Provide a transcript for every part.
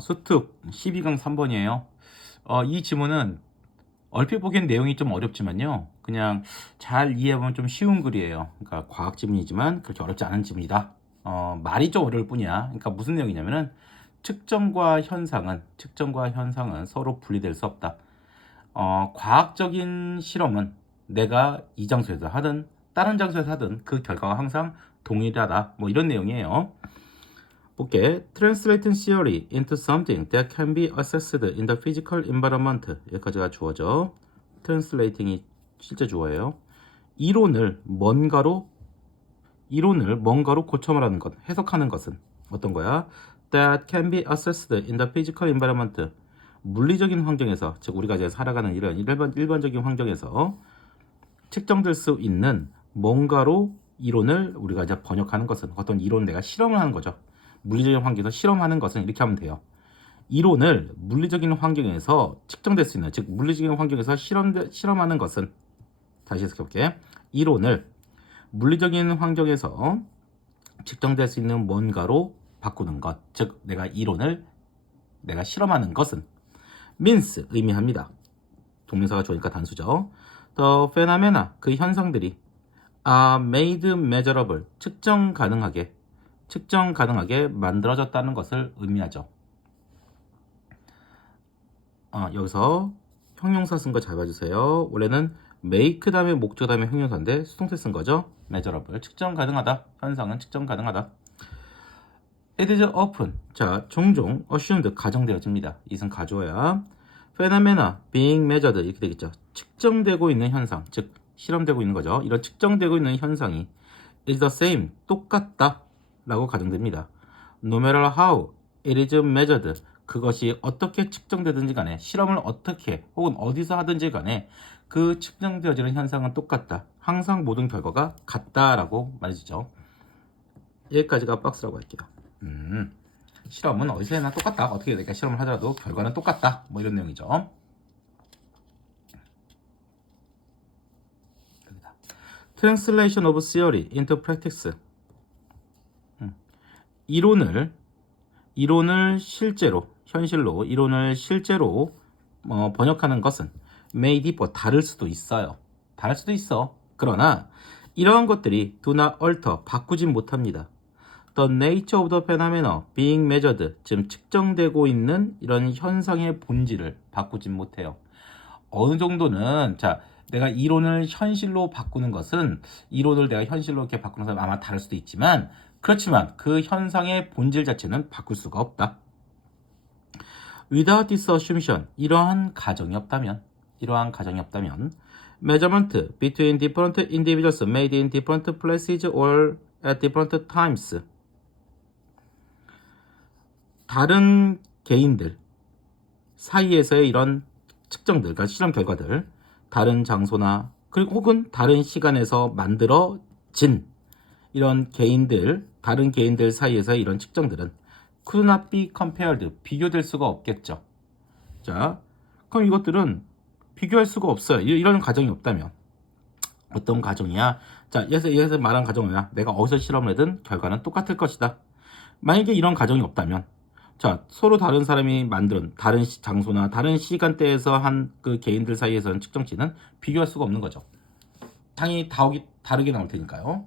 수특 12강 3번이에요. 이 지문은 얼핏 보기엔 내용이 좀 어렵지만요. 그냥 잘 이해하면 좀 쉬운 글이에요. 그러니까 과학 지문이지만 그렇게 어렵지 않은 지문이다. 말이 좀 어려울 뿐이야. 그러니까 무슨 내용이냐면은 측정과 현상은 서로 분리될 수 없다. 과학적인 실험은 내가 이 장소에서 하든 다른 장소에서 하든 그 결과가 항상 동일하다. 뭐 이런 내용이에요. 볼게. Translating theory into something that can be assessed in the physical environment. 여기까지가 주어죠. Translating이 실제 주어예요. 이론을 뭔가로 고쳐 말하는 것, 해석하는 것은 어떤 거야? That can be assessed in the physical environment. 물리적인 환경에서, 즉 우리가 이제 살아가는 이런 일반적인 환경에서 측정될 수 있는 뭔가로 이론을 우리가 이제 번역하는 것은, 어떤 이론을 내가 실험을 하는 거죠. 물리적인 환경에서 실험하는 것은 이렇게 하면 돼요. 이론을 물리적인 환경에서 측정될 수 있는, 즉 물리적인 환경에서 실험하는 것은, 다시 해석해볼게. 이론을 물리적인 환경에서 측정될 수 있는 뭔가로 바꾸는 것, 즉 내가 이론을 내가 실험하는 것은 means 의미합니다. 동명사가 좋으니까 단수죠. The phenomena 그 현상들이 are made measurable 측정 가능하게 만들어졌다는 것을 의미하죠. 여기서 형용사 쓴 거 잘 봐주세요. 원래는 make 다음에 목적 다음에 형용사인데 수동태 쓴 거죠. measurable 측정 가능하다. 현상은 측정 가능하다. It is often 자 종종 assumed 가정되어집니다. 이것은 가주어야. phenomena being measured 이렇게 되겠죠. 측정되고 있는 현상, 즉 실험되고 있는 거죠. 이런 측정되고 있는 현상이 is the same 똑같다 라고 가정됩니다. No matter how it is measured 그것이 어떻게 측정되든지 간에 실험을 어떻게 혹은 어디서 하든지 간에 그 측정되어지는 현상은 똑같다. 항상 모든 결과가 같다라고 말해주죠. 여기까지가 박스라고 할게요. 실험은 어디서 해나 똑같다. 어떻게 내가 실험을 하더라도 결과는 똑같다. 뭐 이런 내용이죠. Translation of theory into practice. 이론을 실제로 번역하는 것은 may differ 다를 수도 있어요. 다를 수도 있어. 그러나 이러한 것들이 do not alter 바꾸진 못합니다. The nature of the phenomena being measured 지금 측정되고 있는 이런 현상의 본질을 바꾸진 못해요. 어느 정도는 내가 이론을 현실로 바꾸는 것은 이론을 내가 현실로 이렇게 바꾸는 것은 아마 다를 수도 있지만 그렇지만 그 현상의 본질 자체는 바꿀 수가 없다. Without this assumption 이러한 가정이 없다면 measurement between different individuals made in different places or at different times 다른 개인들 사이에서의 이런 측정들, 그러니까 실험 결과들, 다른 장소나 그리고 혹은 다른 시간에서 만들어진 이런 다른 개인들 사이에서의 이런 측정들은 could not be compared, 비교될 수가 없겠죠. 자, 그럼 이것들은 비교할 수가 없어요. 이런 가정이 없다면 어떤 가정이야? 자, 여기서 말한 가정이야. 내가 어디서 실험을 하든 결과는 똑같을 것이다. 만약에 이런 가정이 없다면 서로 다른 사람이 만든 다른 장소나 다른 시간대에서 한 그 개인들 사이에서는 측정치는 비교할 수가 없는 거죠. 당연히 다르게 나올 테니까요.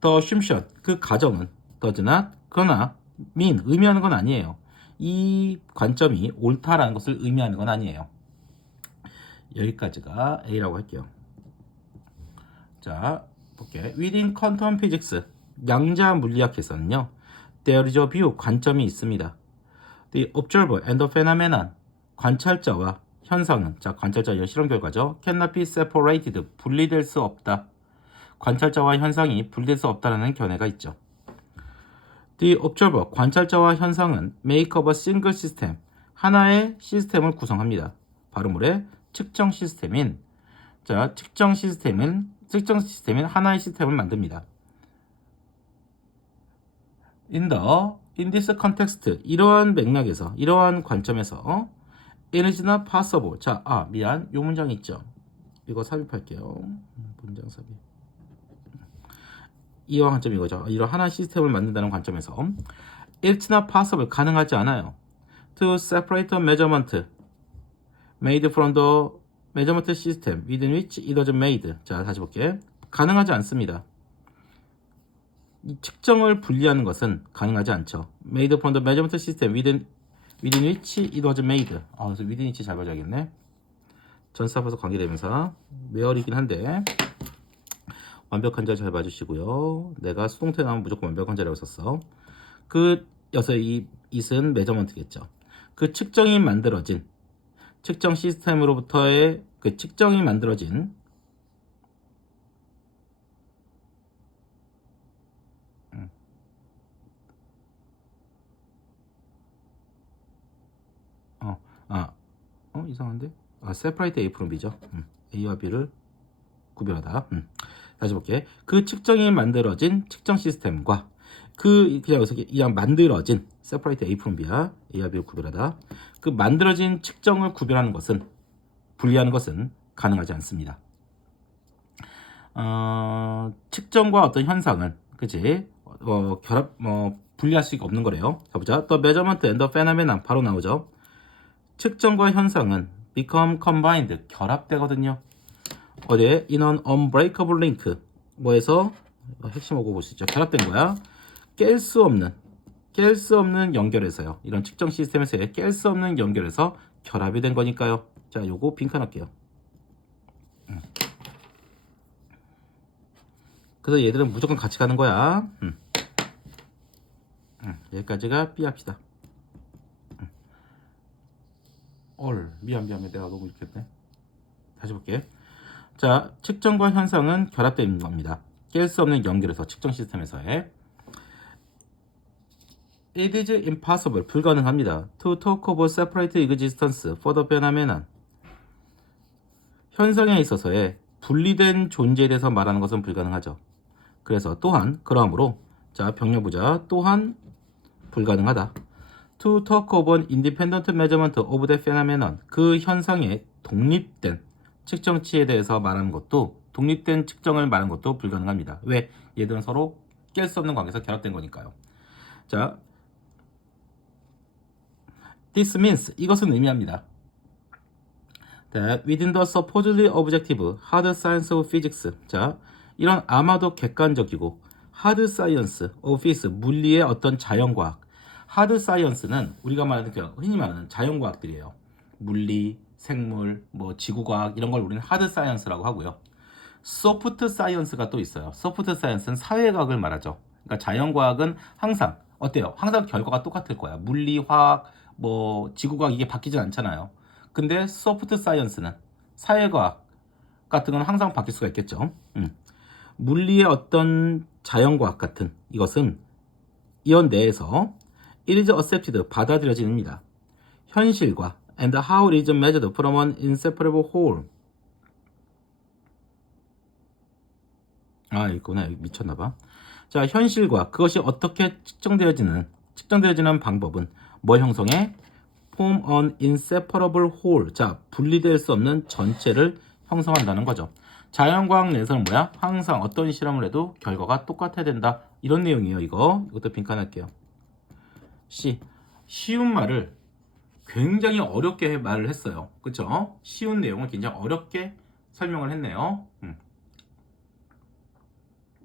The assumption, 그 가정은 does not, 그러나 mean, 의미하는 건 아니에요. 이 관점이 옳다라는 것을 의미하는 건 아니에요. 여기까지가 A라고 할게요. 자, 볼게. Within quantum physics, 양자 물리학에서는요, there is a view, 관점이 있습니다. The observer and the phenomenon, 관찰자와 현상은, 관찰자의 실험 결과죠. cannot be separated, 분리될 수 없다. 관찰자와 현상이 분리될 수 없다는 견해가 있죠. The observer, 관찰자와 현상은 make up a single system, 하나의 시스템을 구성합니다. 발음으로 측정 시스템인 하나의 시스템을 만듭니다. In this context, 이러한 맥락에서, 이러한 관점에서 it is not possible. 요 문장 있죠? 이거 삽입할게요. 문장 삽입. 이와 관점 이거죠. 이런 하나의 시스템을 만든다는 관점에서 It's not possible. 가능하지 않아요. To separate a measurement made from the measurement system within which it was made. 자, 다시 볼게. 가능하지 않습니다. 이 측정을 분리하는 것은 가능하지 않죠. Made from the measurement system within which it was made. 그래서 within which 잘 봐줘야겠네. 전사부에서 관계대명사 where이긴 한데 완벽한 자 잘 봐주시고요. 내가 수동태 나오면 무조건 완벽한 자라고 썼어. 여기서 이 it은 measurement겠죠. 그 측정이 만들어진 측정 시스템으로부터의 그 측정이 만들어진 이상한데? separate A from B죠. A와 B를 구별하다. 다시 볼게. 그 측정이 만들어진 측정 시스템과 그냥 만들어진 separate A from B야. A와 B를 구별하다. 그 만들어진 측정을 구별하는 것은 분리하는 것은 가능하지 않습니다. 측정과 어떤 현상은 그치 분리할 수가 없는 거래요. 자 보자. The measurement and the phenomenon 바로 나오죠. 측정과 현상은 become combined 결합되거든요. 어디에? in an unbreakable link 뭐에서 핵심 오고 볼 수 있죠. 결합된 거야. 깰 수 없는 연결에서요. 이런 측정 시스템에서의 깰 수 없는 연결에서 결합이 된 거니까요. 자, 요거 빈칸할게요. 그래서 얘들은 무조건 같이 가는 거야. 여기까지가 B 합시다. 미안 내가 너무 이렇게 했네. 다시 볼게. 자, 측정과 현상은 결합된 겁니다. 깰 수 없는 연결에서 측정 시스템에서의 It is impossible 불가능합니다. To talk about separate existence for the phenomenon 현상에 있어서의 분리된 존재에 대해서 말하는 것은 불가능하죠. 그래서 또한 그러므로 자 병렬 보자. 또한 불가능하다. To talk about independent measurement of the phenomenon 그 현상의 독립된 측정치에 대해서 말하는 것도 독립된 측정을 말하는 것도 불가능합니다. 왜? 얘들은 서로 깰 수 없는 관계에서 결합된 거니까요. 자, this means 이것은 의미합니다. That within the supposedly objective hard science of physics 자, 이런 아마도 객관적이고 hard science of physics 물리의 어떤 자연과학 hard science는 우리가 말하는 흔히 말하는 자연과학들이에요. 물리, 생물, 지구과학 이런 걸 우리는 hard science라고 하고요. soft science가 또 있어요. soft science는 사회과학을 말하죠. 그러니까 자연과학은 항상 어때요? 항상 결과가 똑같을 거야. 물리, 화학, 지구과학 이게 바뀌진 않잖아요. 근데 soft science는 사회과학 같은 건 항상 바뀔 수가 있겠죠. 물리의 어떤 자연과학 같은 이것은 이원 내에서 it is accepted 받아들여집니다. 현실과 and how it is measured from an inseparable whole 있구나. 미쳤나봐. 자, 현실과 그것이 어떻게 측정되어지는 방법은 뭘 형성해? Form an inseparable whole. 자, 분리될 수 없는 전체를 형성한다는 거죠. 자연과학 내에서는 뭐야? 항상 어떤 실험을 해도 결과가 똑같아야 된다. 이런 내용이에요. 이것도 빈칸할게요. C. 쉬운 말을 굉장히 어렵게 말을 했어요. 그쵸? 쉬운 내용을 굉장히 어렵게 설명을 했네요.